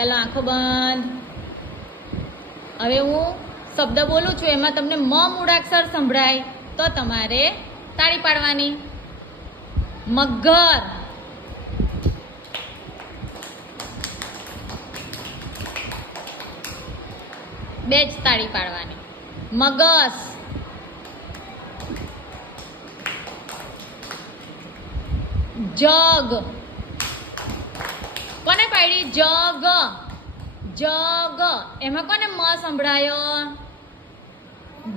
ચાલો આંખો બંધ. હવે હું શબ્દ બોલું છું એમાં તમને મ મૂળાક્ષર સંભળાય તો તમારે તાળી પાડવાની. મગર, બે જ તાળી પાડવાની. મગસ, જગ, કોને પાડી? જગ. જગ એમાં કોને મ સંભળાયો?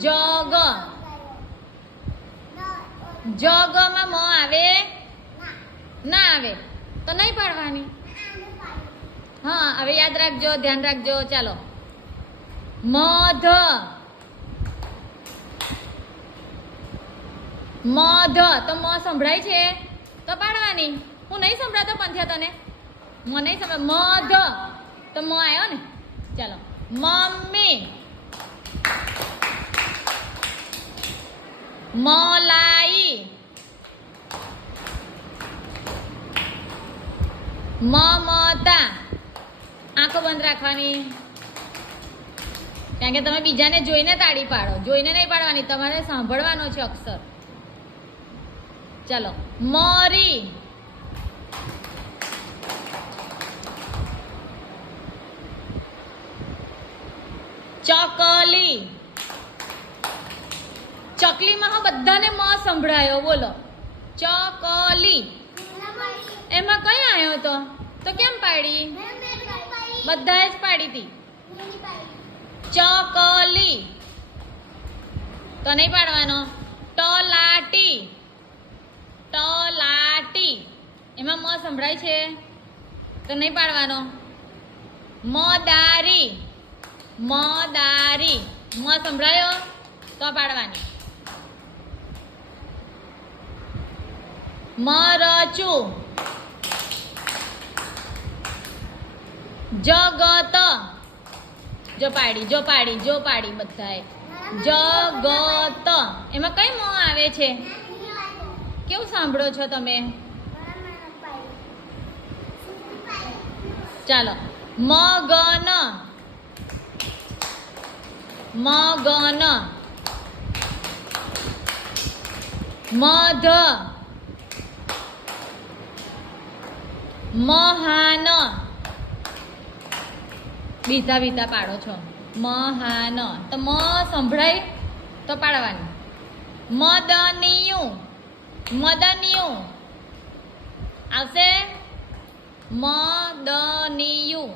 જગ. જગમાં મ આવે? ના આવે તો નહીં પાડવાની. હા, હવે યાદ રાખજો, ધ્યાન રાખજો. ચાલો. મધ, મધ તો મ સંભળાય છે તો પાડવાની. હું નહીં સંભળાતો પંથ્યા તને? મ નહીં સંભળાય. મધ તો મ આવ્યો ને. ચાલો. મમ્મી, મલાઈ, મમતા. આંખો બંધ રાખવાની, કારણ કે તમે બીજાને જોઈને તાળી પાડો, જોઈને નહીં પાડવાની, તમારે સાંભળવાનો છે અક્ષર. ચાલો. મરી, ચકલી. ચકલીમાં હા બધાને મ સંભળાયો. બોલો. ચકલી એમાં કઈ આવ્યો તો કેમ પાડી? બધાએ જ પાડી હતી. ચકલી તો નહીં પાડવાનો. તલાટી, તલાટી એમાં મ સંભળાય છે તો નહીં પાડવાનો. મદારી, મદારી મ સંભળાયો તો પાડવાની. મરચું, જગત. જો પાડી, જો પાડી, જો પાડી બધાએ. જગત એમાં કઈ મ આવે છે? કેવું સાંભળો છો તમે? ચાલો. મગન, મગન. મધ, મહાન. બીજા બીજા પાડો છો. મહાન તો મ સંભળાય તો પાડવાની. મદનિયું, મદનિયું આવશે. મદનિયું.